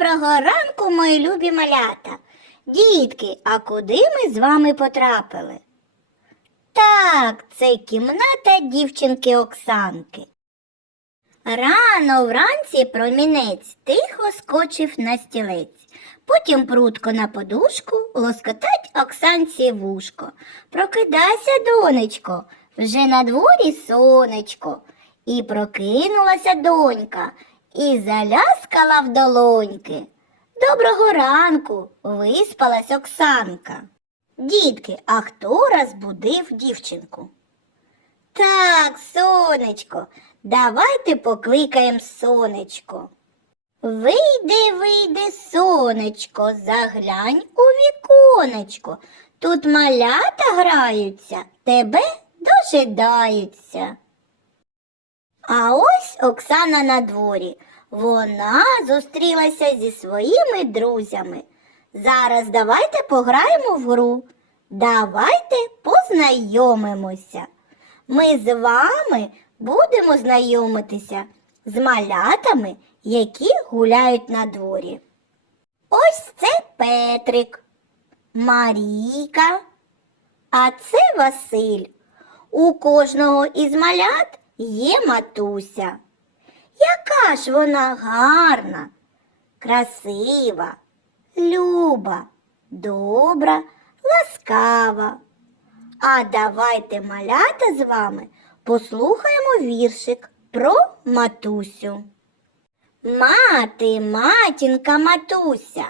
Доброго ранку, мої любі малята. Дітки, а куди ми з вами потрапили? Так, це кімната дівчинки Оксанки. Рано вранці промінець тихо скочив на стілець. Потім прутко на подушку лоскотать Оксанці вушко. Прокидайся, донечко, вже на дворі сонечко. І прокинулася донька, і заляскала в долоньки. Доброго ранку, виспалась Оксанка. Дітки, а хто розбудив дівчинку? Так, сонечко, давайте покликаємо сонечко. Вийди, вийди, сонечко, заглянь у віконечко. Тут малята граються, тебе дожидаються. А ось Оксана на дворі. Вона зустрілася зі своїми друзями. Зараз давайте пограємо в гру. Давайте познайомимося. Ми з вами будемо знайомитися з малятами, які гуляють на дворі. Ось це Петрик, Марійка, а це Василь. У кожного із малят є матуся. Яка ж вона гарна, красива, люба, добра, ласкава. А давайте малята з вами послухаємо віршик про матусю. Мати, матінка, матуся,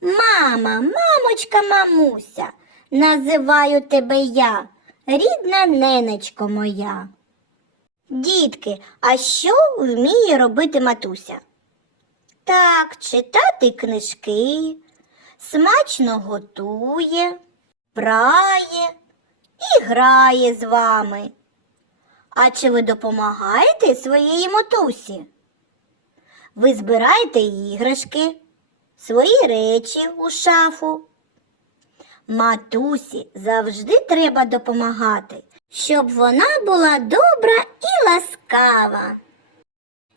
мама, мамочка, мамуся, називаю тебе я, рідна ненечко моя. Дітки, а що вміє робити матуся? Так, читати книжки, смачно готує, прає і грає з вами. А чи ви допомагаєте своїй матусі? Ви збираєте іграшки, свої речі у шафу. Матусі завжди треба допомагати, щоб вона була добра і ласкава.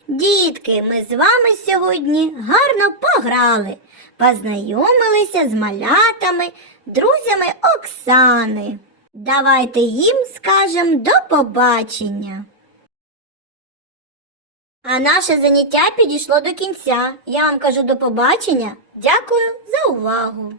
Дітки, ми з вами сьогодні гарно пограли, познайомилися з малятами, друзями Оксани. Давайте їм скажемо до побачення. А наше заняття підійшло до кінця. Я вам кажу до побачення. Дякую за увагу.